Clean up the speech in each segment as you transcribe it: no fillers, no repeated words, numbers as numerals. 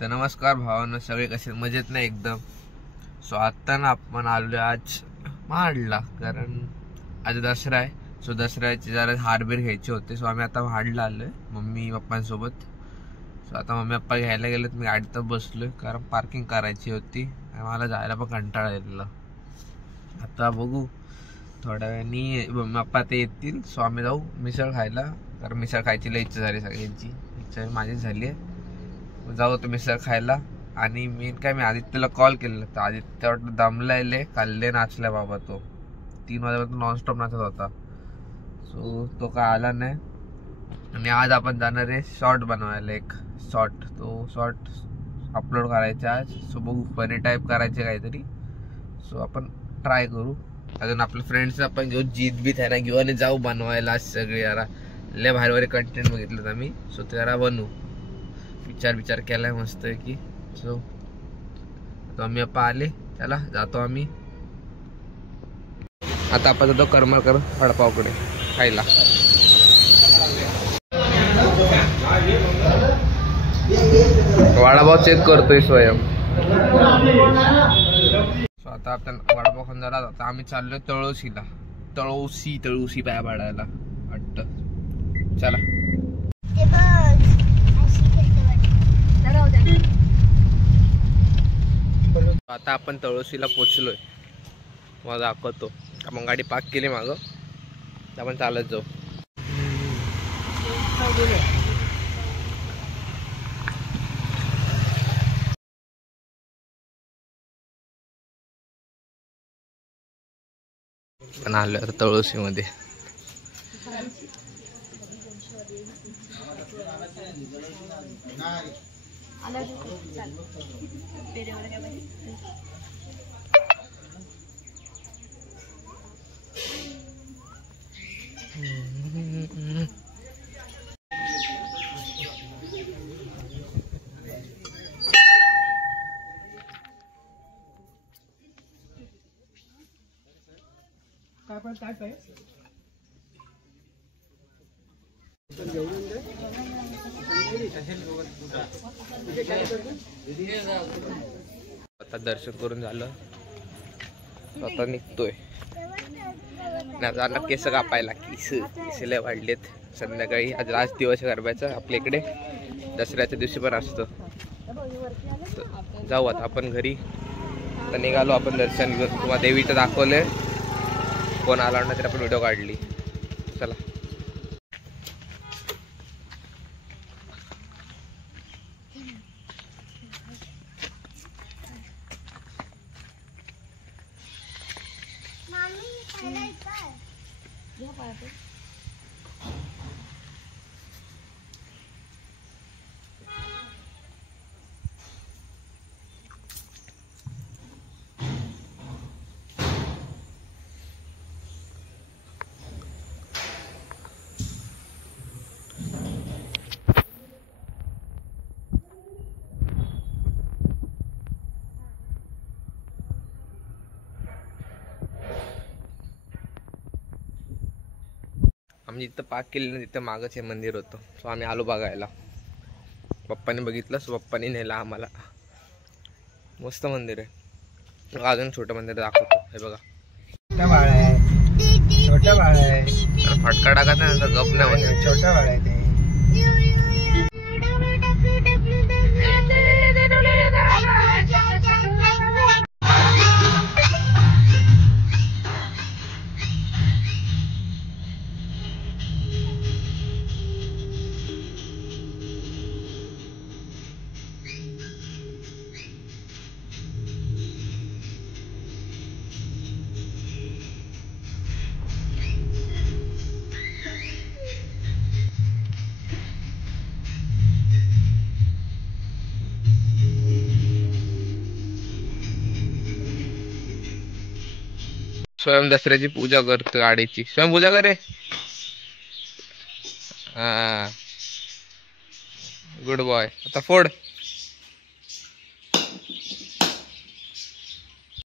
तर नमस्कार भावांनो, सगळे कसे मजेत नाही एकदम. सो आता ना आपण आलो आज महाडला, कारण आज दसरा आहे. सो दसऱ्याचे जरा हारबीर घ्यायचे होते. सो आम्ही आता महाडला आलोय मम्मी पप्पांसोबत. सो आता मम्मी पप्पा घ्यायला गेलेत, मी गाडीत बसलोय कारण पार्किंग करायची होती. मला जायला पण कंटाळा येईल. आता बघू थोड्या वेळाने मम्मी पप्पा ते येतील. सो आम्ही जाऊ मिसळ खायला, कारण मिसळ खायची लई इच्छा झाली, सगळ्यांची इच्छा माझीच झाली आहे. जाऊ तो मिसळ खायला. आणि मी आदित्यला कॉल केलेला, तर आदित्य वाटतं दमलायले, खाल्ले नाचलाय बाबा. तो 3 वाजेपर्यंत नॉनस्टॉप नाचत होता. सो तो काय आला नाही. आणि आज आपण जाणार आहे शॉर्ट बनवायला, एक शॉर्ट. तो शॉर्ट अपलोड करायचा आज. सो बघू, फनी टाईप करायचे काहीतरी. सो आपण ट्राय करू. अजून आपल्या फ्रेंड्स आपण घेऊ, जीत बीत आहे ना घेऊ, आणि जाऊ बनवायला आज सगळे. जरा लय भारी भारी कंटेंट बघितलं आम्ही. सो ते जरा बनवू, विचार केलाय मस्त आहे की. सो आम्ही अप्पा आले, चला जातो आम्ही. आता आपण जातो करमरकर वडापावकडे खायला. वडापाव चेक करतोय स्वयं. सो आता आपण वडापाव खाऊन झाला. आता आम्ही चाललोय तळोशीला. तळोशी पाया पाडायला वाटतं. चला आता आपण तळोशीला पोचलोय. मला दाखवतो. आपण गाडी पार्क केली मागं, आपण चालत जाऊ. पण आलो तळोशी मध्ये. आता दर्शन करून झालं, आता निघतोय. जाणार केस कापायला. केस लय वाढलेत. संध्याकाळी आज लास्ट दिवस गरब्याचा आपल्या इकडे. दसऱ्याच्या दिवशी पण असतं. जाऊ आता आपण घरी. आता निघालो आपण दर्शन घेऊन. तुम्हाला देवीचं दाखवलंय, कोण आला ना तर आपण व्हिडिओ काढली. चला आम्ही जिथं पार्क केलेलं तिथं मागच हे मंदिर होतं. सो आम्ही आलो बघायला. पप्पाने बघितलं, सो पप्पाने नेला आम्हाला. मस्त मंदिर आहे. अजून छोटं मंदिर दाखवतो. हे बघा, छोटा बाळ आहे. फटका टाकत नाही, गप नाही. छोटा बाळ आहे ते. स्वयं दसऱ्याची पूजा करतो. गाडीची स्वयं पूजा करे. हा, गुड बॉय. आता फोड.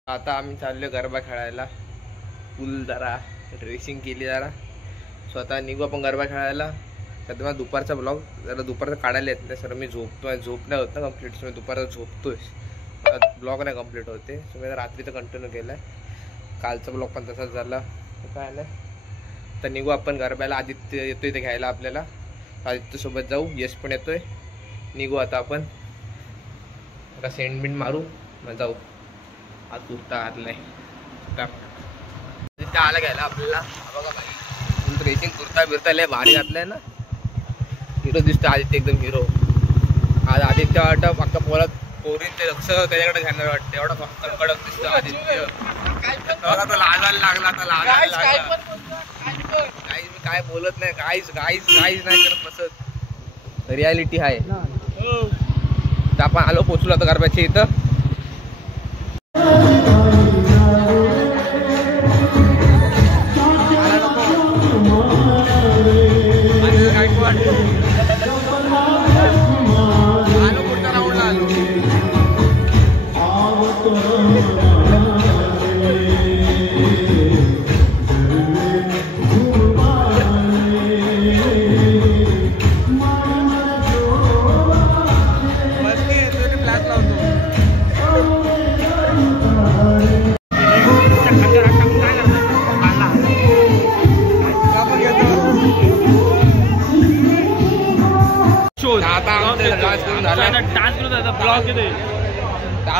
आता आम्ही चाललोय गरबा खेळायला. फुल जरा ड्रेसिंग केली जरा. स्वतः निघू आपण गरबा खेळायला. तर तुम्हाला दुपारचा ब्लॉग जरा दुपारचा काढायला येत नाही सर. मी झोप नाही होत ना कम्प्लीट. सो मी दुपारचा झोपतोय, ब्लॉग नाही कम्प्लीट होते. सो मी रात्रीचं कंटिन्यू केलं आहे. कालचा ब्लॉग पण तसाच झाला. काय नाही तर निघू आपण गरब्याला. आदित्य येतोय ते घ्यायला आपल्याला. आदित्यसोबत जाऊ. यश पण येतोय. निघू आता आपण. आता सेंड बिंड मारू मग जाऊ. आज कुर्ता घातलाय आदित्य आला घ्यायला आपल्याला. बघा भाई ड्रेसिंग कुर्ता बिरता लय भारी घातलाय ना. हिरो दिसतो आदित्य, एकदम हिरो. आज आदित्य वाटप अख्खा पोरींचे लक्ष त्याच्याकडे घेणार वाटतं. एवढा फक्त कडक दिसतो आदित्य. लागायला लागला आता लागायला लागला. काहीच मी काय बोलत नाही. काहीच नाही करत बसत. रियालिटी आहे. तर आपण आलो पोचलो आता गरब्याच्या इथं. आलो पुढच्या राऊंडला आलो.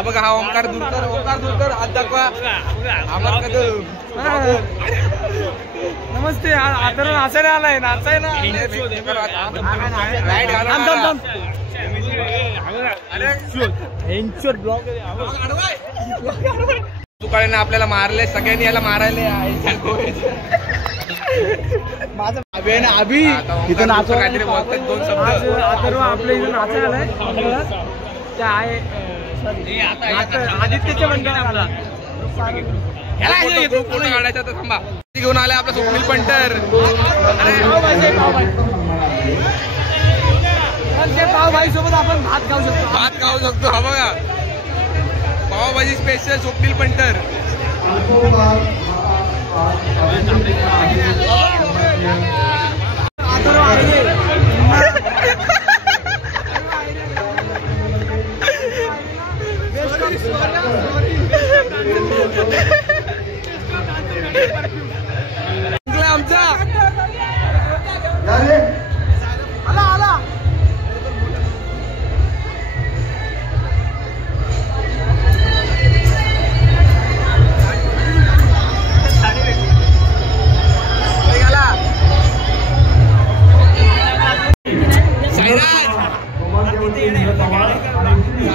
बघा हा ओंकार दूरकर हात दाखवा. नमस्ते. आता नाचायला आलाय. नाचायला तुकाळेने आपल्याला मारले. सगळ्यांनी याला मारायले. माझं अभि ना अभि इथं नाचो काहीतरी बोलतात 2 शब्द. अथर्व आपल्या इथं नाचायला आलाय. त्या आहे आदित्यच्या मंडळ आपला फोटो काढायचा तर थांबा. घेऊन आलाय आपला स्वप्नील पंटर. पावभाजी सोबत आपण भात खाऊ शकतो. हा बघा पावभाजी स्पेशल स्वप्नील पंटर. आमचा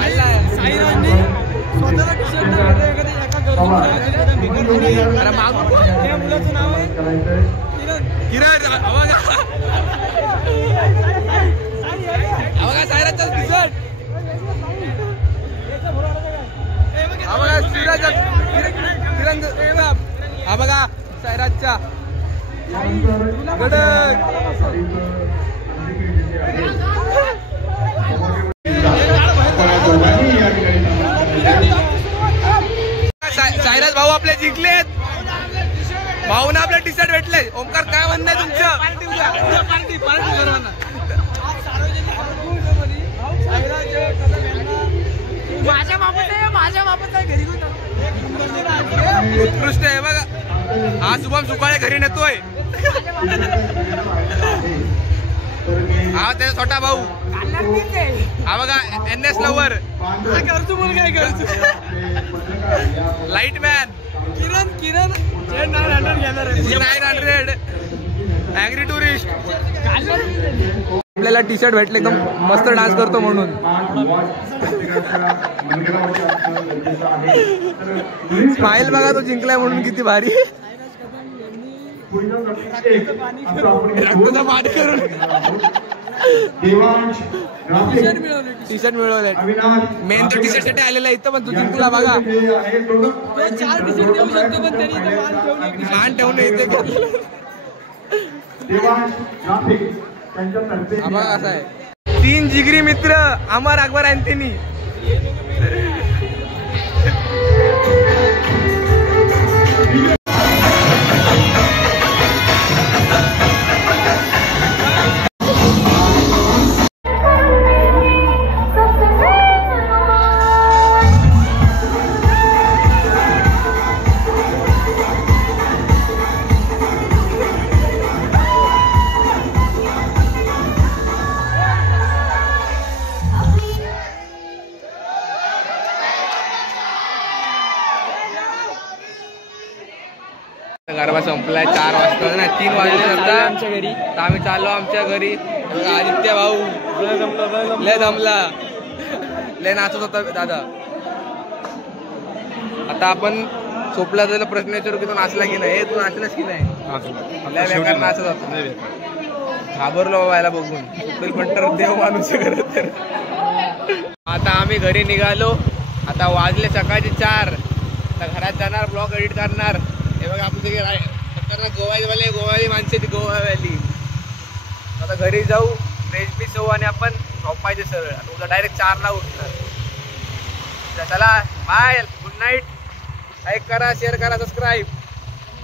आला साईराजने स्वतःला टी शर्ट एका मुलाचं नाव आहे किरण. बघा सायराजचा टी शर्ट. बघा सूरज किरण. हा बघा सायराजच्या गडक. सायराज भाऊ आपले जिंकलेत. भाऊना आपल्या टी शर्ट भेटले. ओंकार काय म्हणणं आहे तुमचं? माझ्या बाबत घरी उत्कृष्ट आहे बघा. हा शुभम सुकाळे घरी नेतोय. हा त्याचा छोटा भाऊ. हा बघा NS लवर. लाईट मॅन किरण 900 घेणार आहे. 900 अँग्री टुरिस्ट. आपल्याला टी शर्ट भेटले एकदम मस्त डान्स करतो म्हणून. स्माइल बघा तो जिंकलाय म्हणून किती भारी. रक्ताचं पाणी करून टी शर्ट मिळवले. मेन तो टी शर्ट साठी आलेला इथं पण तू जिंकला बघा. 4 टी शर्ट देऊ शकतो पण त्यांनी मान ठेवून इथे घेतलं. बघा असं आहे. 3 जिगरी मित्र अमर अकबर अँथनी. गरबा संपलाय 4 वाजता ना 3 वाजले आता आमच्या घरी. तर आम्ही चाललो आमच्या घरी. बघा, आदित्य भाऊ लय जमला, लय नाचत होता दादा. आता आपण सोपला जायला प्रश्न विचारू की तू नाचला की नाही. तू नाचलास की नाही? लय बेकार नाचत होता. घाबरलो व्हायला बघून. सुपील पण तर देव माणूस खरं तर. आता आम्ही घरी निघालो. आता वाजले सकाळचे 4. आता घरात जाणार, ब्लॉग एडिट करणार. हे बघा आपण सगळे गोवाली माणसे ती गोवावाली. आता घरी जाऊ, फ्रेश बीच होऊ आणि आपण झोपायचे सरळ. उद्या डायरेक्ट 4ला उठणार. चला बाय, गुड नाईट. लाईक करा, शेअर करा, सबस्क्राईब.